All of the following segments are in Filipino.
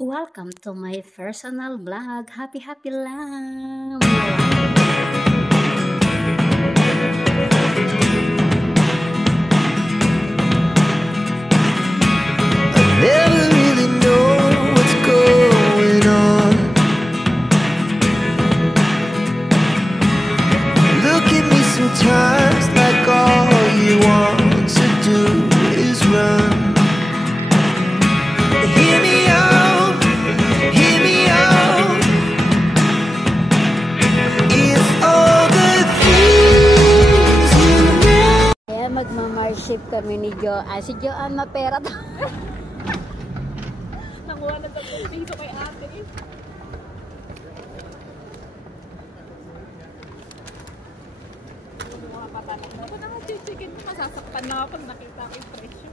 Welcome to my personal vlog. Happy lang! I never really know what's going on. Look at me sometimes like all you want to do is run. Hear me out, hear me out. It's all the things you know. Kaya magmamarship kami ni Jo. Si Joanne mapera to. Nanguha na 10 piso kay ate. Mga papanak mo. Ako na mag-chicken. Masasaktan na ako pag nakita ko yung presyo.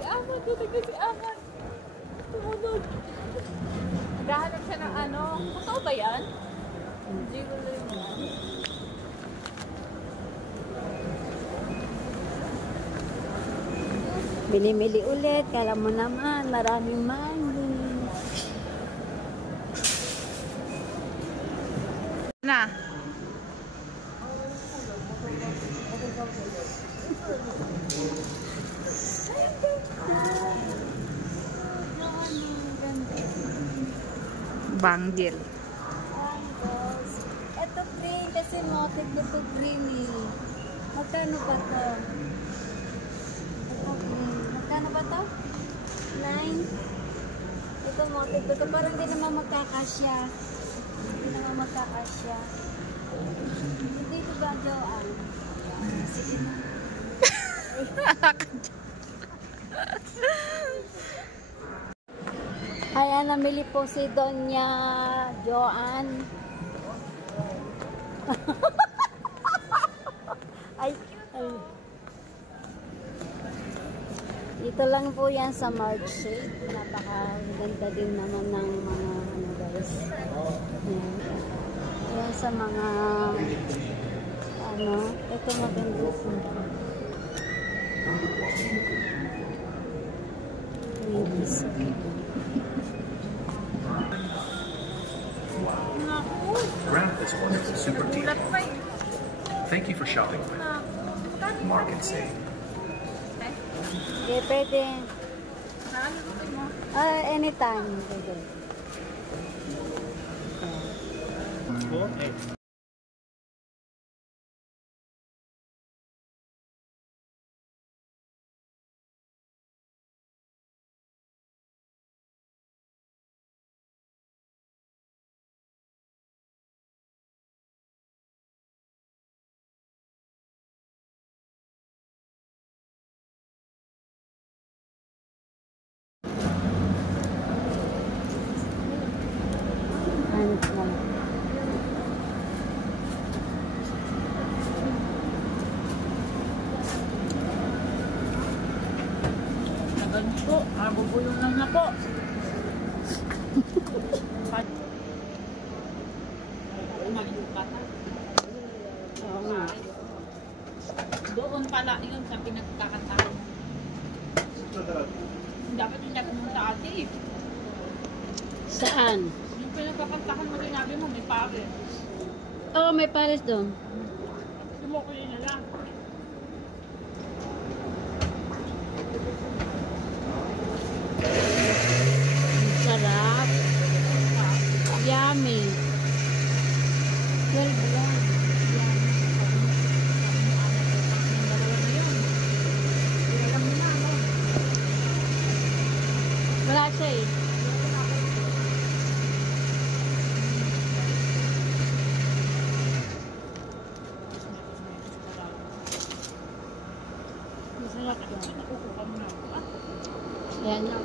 Si Aman, tutig na si Aman. Tumunod. Naghahanap siya ng ano. Totoo ba yan? Hindi ko lang yan. Mili-mili ulit. Kala mo naman, maraming money. Na. Banggil. Ito green kasi motif ko to green eh. Magkano ba to? Ito green. Magkano ba to? 9. Ito motif ko to. Parang hindi naman magkakasya. Hindi naman magkakasya. Hindi ko ba Joanne? Sige na. Ayan, namili po si Donya Joanne. ay. Dito lang po yan sa March 8. Napakaganda din naman ng mga ano guys. Ayan. Ayan sa mga ano, ito maganda po. Grab this wonderful super deal. Thank you for shopping with Mark and Save. Okay, pwede. Anytime. Pwede. Po, bubulong lang na po. Oo nga. Doon pala yun sa pinagkakataan. Dapat yung dapat pumunta ate eh. Saan? Yung pinagkakantahan mo sinabi mo may pare. Oo, may pares doon. Sumukuloy na lang. Sarap. Yummy. 12 lang. Wala siya eh. Masarap yan. Yan lang.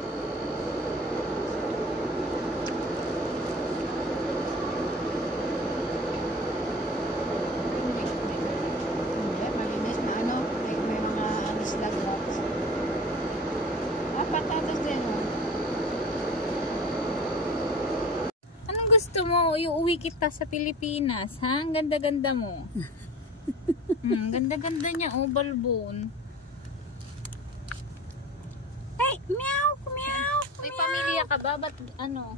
Anong gusto mo? Iuwi kita sa Pilipinas, ha? Ang ganda-ganda mo. Ganda-ganda niya, oh, balbon. Ay, meow, meow, May pamilya ka ba? Ba't ano?